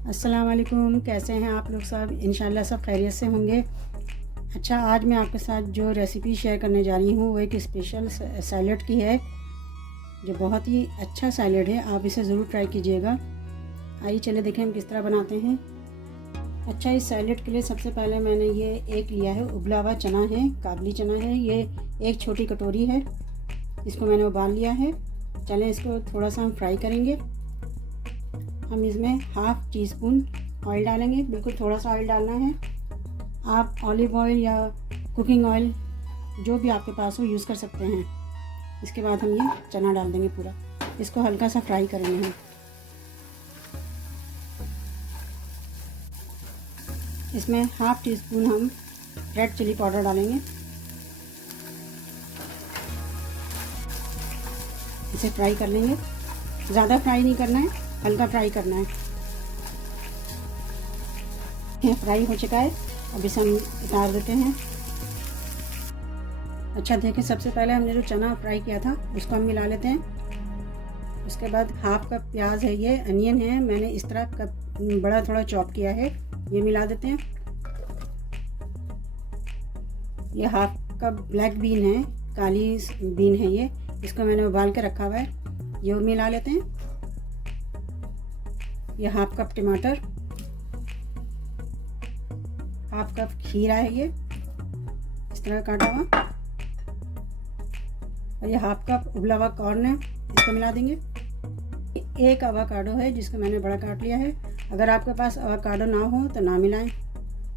अस्सलाम वालेकुम। कैसे हैं आप लोग सब? इंशाल्लाह सब खैरियत से होंगे। अच्छा, आज मैं आपके साथ जो रेसिपी शेयर करने जा रही हूँ वो एक स्पेशल सैलड की है, जो बहुत ही अच्छा सैलड है। आप इसे ज़रूर ट्राई कीजिएगा। आइए चले देखें हम किस तरह बनाते हैं। अच्छा, इस सैलड के लिए सबसे पहले मैंने ये एक लिया है उबला हुआ चना है, काबली चना है। ये एक छोटी कटोरी है, इसको मैंने उबाल लिया है। चलें इसको थोड़ा सा हम फ्राई करेंगे। हम इसमें हाफ़ टी स्पून ऑयल डालेंगे, बिल्कुल थोड़ा सा ऑयल डालना है। आप ऑलिव ऑयल या कुकिंग ऑयल जो भी आपके पास हो यूज़ कर सकते हैं। इसके बाद हम ये चना डाल देंगे पूरा, इसको हल्का सा फ्राई करेंगे हम। इसमें हाफ़ टी स्पून हम रेड चिली पाउडर डालेंगे। इसे फ्राई कर लेंगे, ज़्यादा फ्राई नहीं करना है, हल्का फ्राई करना है। ये फ्राई हो चुका है, अब इसे हम उतार देते हैं। अच्छा देखें, सबसे पहले हमने जो चना फ्राई किया था उसको हम मिला लेते हैं। उसके बाद हाफ कप प्याज है, ये अनियन है, मैंने इस तरह कप बड़ा थोड़ा चॉप किया है, ये मिला देते हैं। ये हाफ कप ब्लैक बीन है, काली बीन है ये, इसको मैंने उबाल के रखा हुआ है, ये मिला लेते हैं। ये हाफ कप टमाटर, हाफ कप खीरा है, ये इस तरह काटा हुआ, और ये हाफ कप उबला हुआ कॉर्न है, इसको मिला देंगे। एक अवाकाडो है जिसको मैंने बड़ा काट लिया है। अगर आपके पास अवाकाडो ना हो तो ना मिलाएं,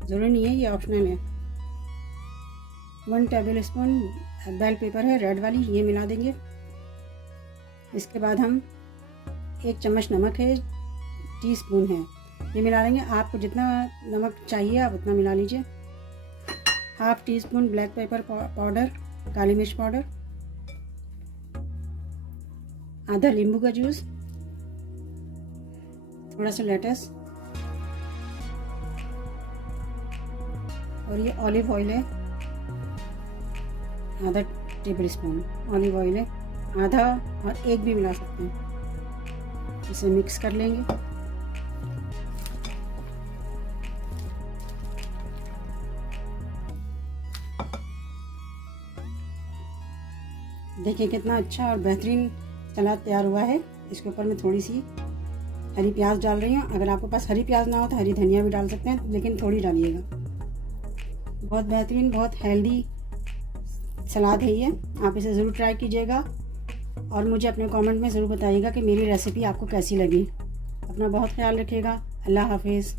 ज़रूरी नहीं है, ये ऑप्शनल है। 1 टेबल स्पून बेल पेपर है रेड वाली, ये मिला देंगे। इसके बाद हम 1 चम्मच नमक है, टी स्पून है, ये मिला लेंगे। आपको जितना नमक चाहिए आप उतना मिला लीजिए। Half teaspoon black pepper powder, काली मिर्च पाउडर, आधा नींबू का जूस, थोड़ा सा लेटस, और ये ऑलिव ऑयल है, आधा टेबल स्पून ऑलिव ऑयल है, आधा और एक भी मिला सकते हैं। इसे मिक्स कर लेंगे। देखिए कितना अच्छा और बेहतरीन सलाद तैयार हुआ है। इसके ऊपर मैं थोड़ी सी हरी प्याज डाल रही हूँ। अगर आपके पास हरी प्याज ना हो तो हरी धनिया भी डाल सकते हैं, लेकिन थोड़ी डालिएगा। बहुत बेहतरीन, बहुत हेल्दी सलाद है ये। आप इसे ज़रूर ट्राई कीजिएगा और मुझे अपने कमेंट में ज़रूर बताइएगा कि मेरी रेसिपी आपको कैसी लगी। अपना बहुत ख्याल रखिएगा। अल्लाह हाफिज़।